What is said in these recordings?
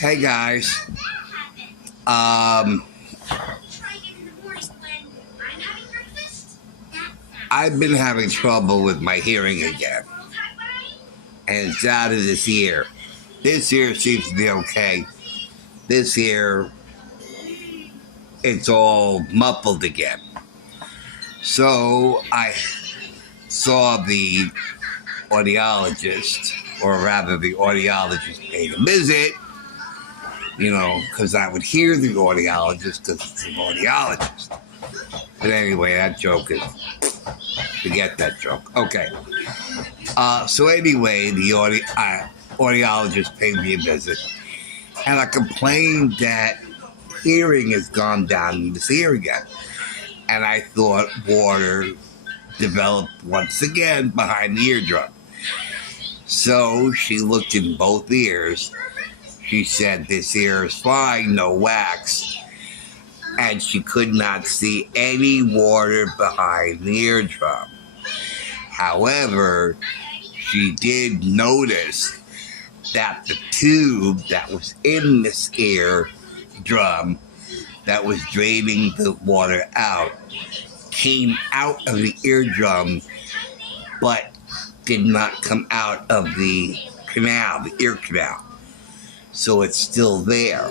Hey guys, um, I've been having trouble with my hearing again, and it's out of this ear. This ear seems to be okay. This ear, it's all muffled again. So I saw the audiologist, or rather, the audiologist paid a visit. Because I would hear the audiologist because it's an audiologist. But anyway, that joke is forget that joke. Okay. So anyway, the audiologist paid me a visit, and I complained that hearing has gone down in this ear again, and I thought water developed once again behind the eardrum. So she looked in both ears. She said this ear is fine, no wax, and she could not see any water behind the eardrum. However, she did notice that the tube that was in this eardrum that was draining the water out came out of the eardrum, but did not come out of the canal, the ear canal. So it's still there.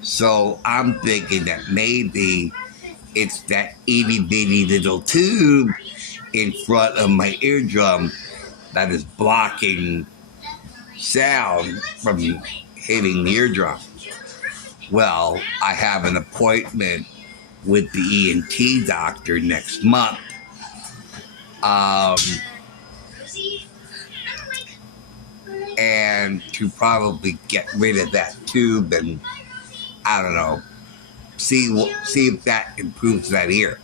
So I'm thinking that maybe it's that itty bitty little tube in front of my eardrum that is blocking sound from hitting the eardrum. Well, I have an appointment with the ENT doctor next month. And to probably get rid of that tube and, I don't know, see if that improves that ear.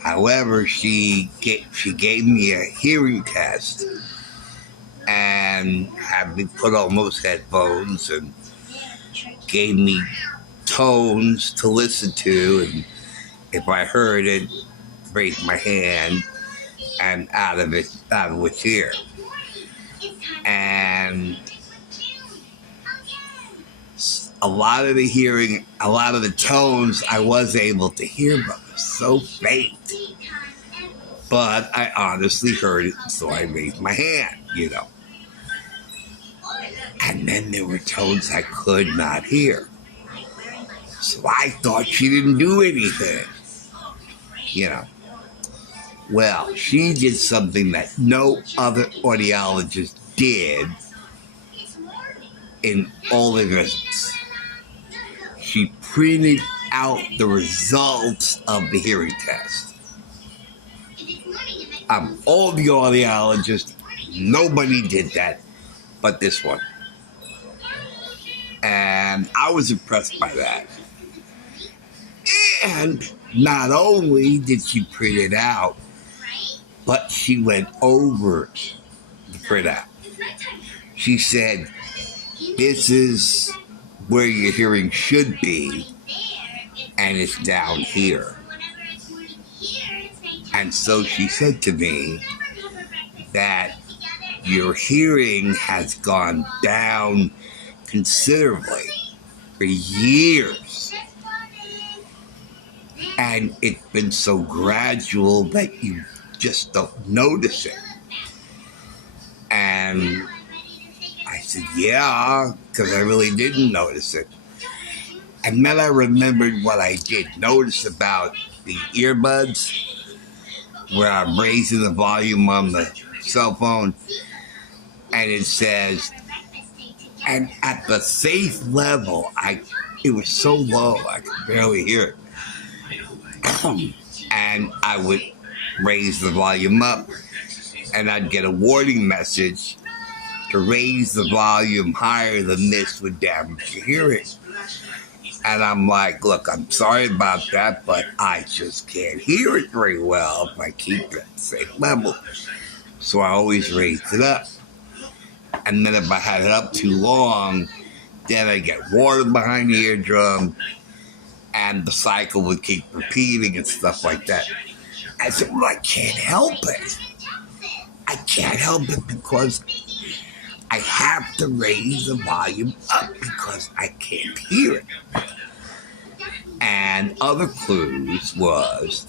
However, she gave me a hearing test and had me put on those headphones and gave me tones to listen to, and if I heard it, raise my hand and out of which ear. And a lot of the tones I was able to hear, but it was so faint. But I honestly heard it, so I raised my hand, And then there were tones I could not hear. So I thought she didn't do anything, Well, she did something that no other audiologist did in all the visits. She printed out the results of the hearing test. All the audiologists, nobody did that but this one. And I was impressed by that. And not only did she print it out, but she went over the printout. She said, this is where your hearing should be, and it's down here. And so she said to me that your hearing has gone down considerably for years. And it's been so gradual that you just don't notice it. And I said, yeah, because I really didn't notice it. And then I remembered what I did notice about the earbuds, where I'm raising the volume on the cell phone, and it says, and at the safe level, it was so low I could barely hear it. And I would raise the volume up, and I'd get a warning message to raise the volume higher than this would damage your hearing. And I'm like, look, I'm sorry about that, but I just can't hear it very well if I keep it at the same level. So I always raised it up. And then if I had it up too long, then I'd get water behind the eardrum, and the cycle would keep repeating and stuff like that. I said, well, I can't help it. I can't help it because I have to raise the volume up because I can't hear it. And other clues was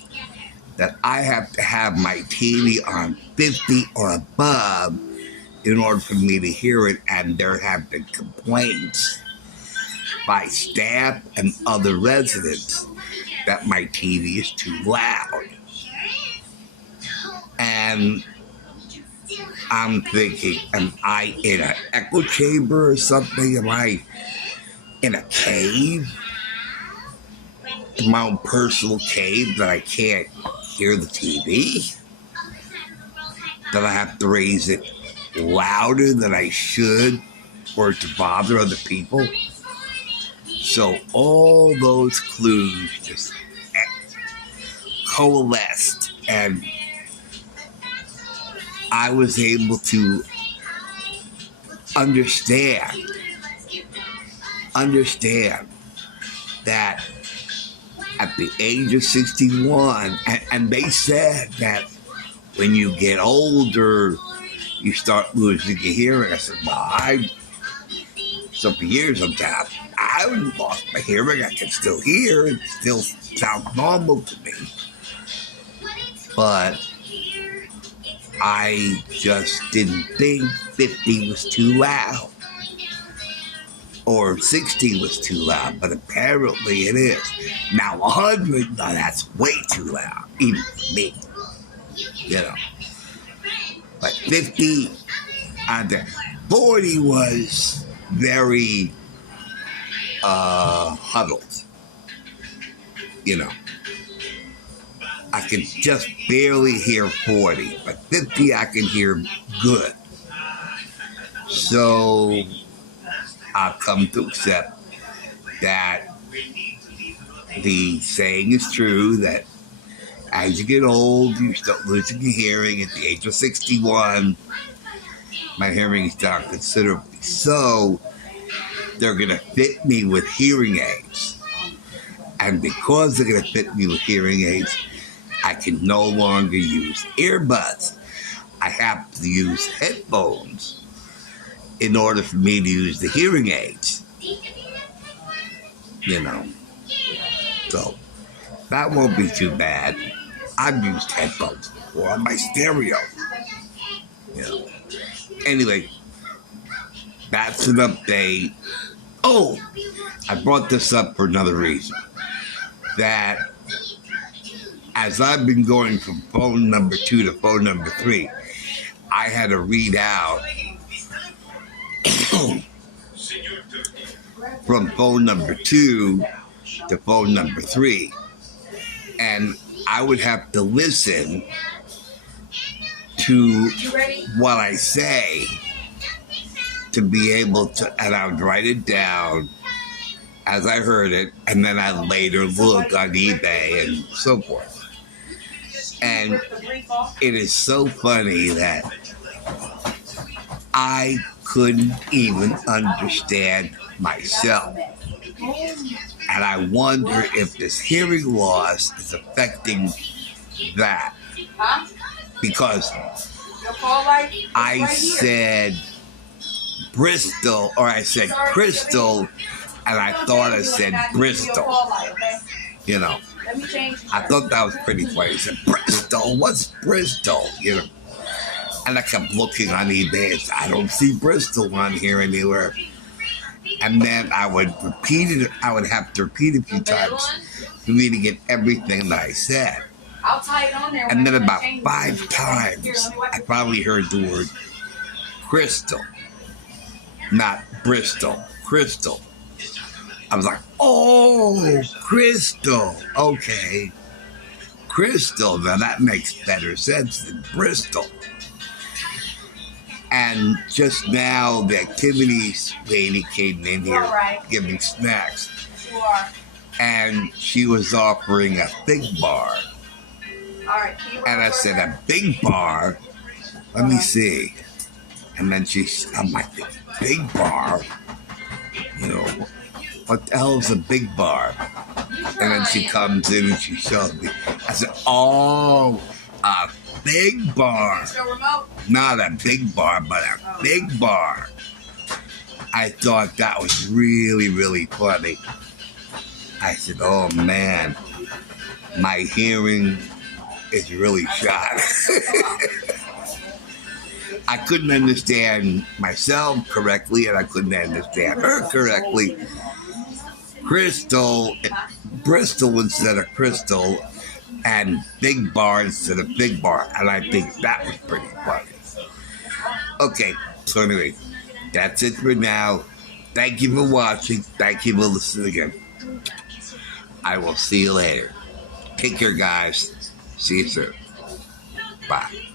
that I have to have my TV on 50 or above in order for me to hear it, and there have been complaints by staff and other residents that my TV is too loud. And I'm thinking, am I in an echo chamber or something? Am I in a cave? My own personal cave that I can't hear the TV? That I have to raise it louder than I should or to bother other people? So all those clues just coalesced, and I was able to understand that at the age of 61, and they said that when you get older, you start losing your hearing. I said, well, so for years I haven't lost my hearing. I can still hear. It still sounds normal to me. But I just didn't think 50 was too loud. Or 60 was too loud, but apparently it is. Now 100, no, that's way too loud, even for me. You know. But 50, 40 was very huddled. You know. I can just barely hear 40, but 50 I can hear good. So I've come to accept that the saying is true that as you get old, you start losing your hearing. At the age of 61, my hearing is down considerably. So they're going to fit me with hearing aids. And because they're going to fit me with hearing aids, I can no longer use earbuds. I have to use headphones in order for me to use the hearing aids. You know. So that won't be too bad. I've used headphones before on my stereo. You know. Anyway, that's an update. Oh, I brought this up for another reason. That as I've been going from phone number 2 to phone number 3, I had to read out from phone number 2 to phone number 3. And I would have to listen to what I say to be able to, and I would write it down as I heard it, and then I'd later look on eBay and so forth. And it is so funny that I couldn't even understand myself. And I wonder if this hearing loss is affecting that. Because I said Bristol, or I said Crystal, and I thought I said Bristol. You know, I thought that was pretty funny. I said, Bristol? What's Bristol? You know, and I kept looking on eBay. I don't see Bristol on here anywhere. And then I would repeat it. I would have to repeat it a few times for me to get everything that I said. And then about 5 times, I probably heard the word crystal, not Bristol, crystal. I was like, oh, crystal, okay. Crystal, now that makes better sense than Bristol. And just now, the activities lady came in here giving snacks. And she was offering a big bar. And I said, a big bar? Let me see. And then I'm like, big bar? You know, what the hell is a big bar? And then she comes in and she shows me. I said, oh, big bar. Not a big bar, but a big bar. I thought that was really, really funny. I said, oh man, my hearing is really shot. I couldn't understand myself correctly, and I couldn't understand her correctly. Bristol instead of Crystal, and big bar instead of big bar, and I think that was pretty funny. Okay, so anyway, that's it for now. Thank you for watching. Thank you for listening again. I will see you later. Take care, guys. See you soon. Bye.